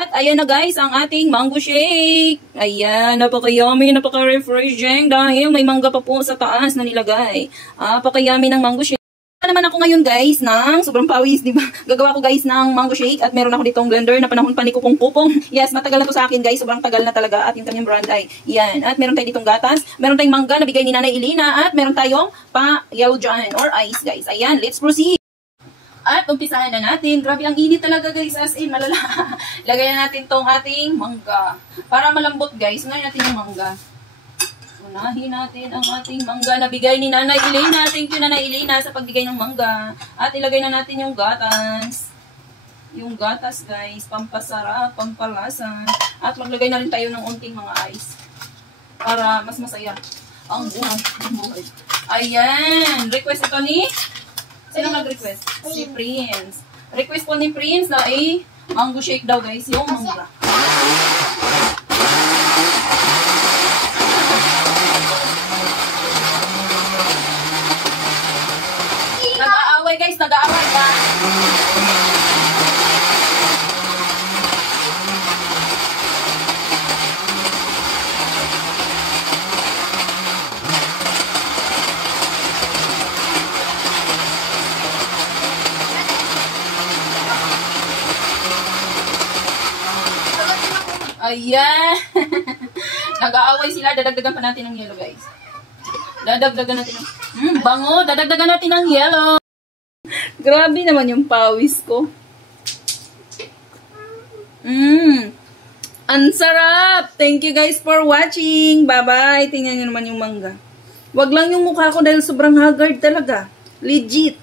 At ayan na guys, ang ating mango shake. Ayan, napaka-yummy, napaka-refreshing dahil may mangga pa po sa taas na nilagay. Napaka-yummy ng mango shake. Naman ako ngayon guys ng sobrang pawis, di ba? Gagawa ko guys ng mango shake at meron ako ditong blender na panahon pa ni Kupong-Kupong. Yes, matagal na to sa akin guys, sobrang tagal na talaga at yung kanyang brand ay yan. At meron tayong ditong gatas, meron tayong mangga na bigay ni Nanay Elena at meron tayong pa-yaw dyan or ice guys. Ayan, let's proceed. At umpisahan na natin. Grabe, ang init talaga guys, as in malala. Lagayan natin tong ating mangga. Para malambot guys, unahin natin yung mangga. Unahin natin ang ating mangga na bigay ni Nanay Elena. Thank you Nanay Elena sa pagbigay ng mangga. At ilagay na natin yung gatas. Yung gatas guys, pampasarap, pampalasa. At maglagay na rin tayo ng unting mga ice. Para mas masaya ang buhay. Ayan, request ito ni... Sino nag-request? Si Prince. Request po ni Prince na ay mango shake daw guys, yung mangga. Nag-aaway guys, nag-aaway ba? Ayan. Nag-aaway sila. Dadagdagan pa natin ng yellow, guys. Dadagdagan natin ng... bango. Dadagdagan natin ng yellow. Grabe naman yung pawis ko. Ang sarap. Thank you guys for watching. Bye-bye. Tingnan nyo naman yung mangga. Wag lang yung mukha ko dahil sobrang haggard talaga. Legit.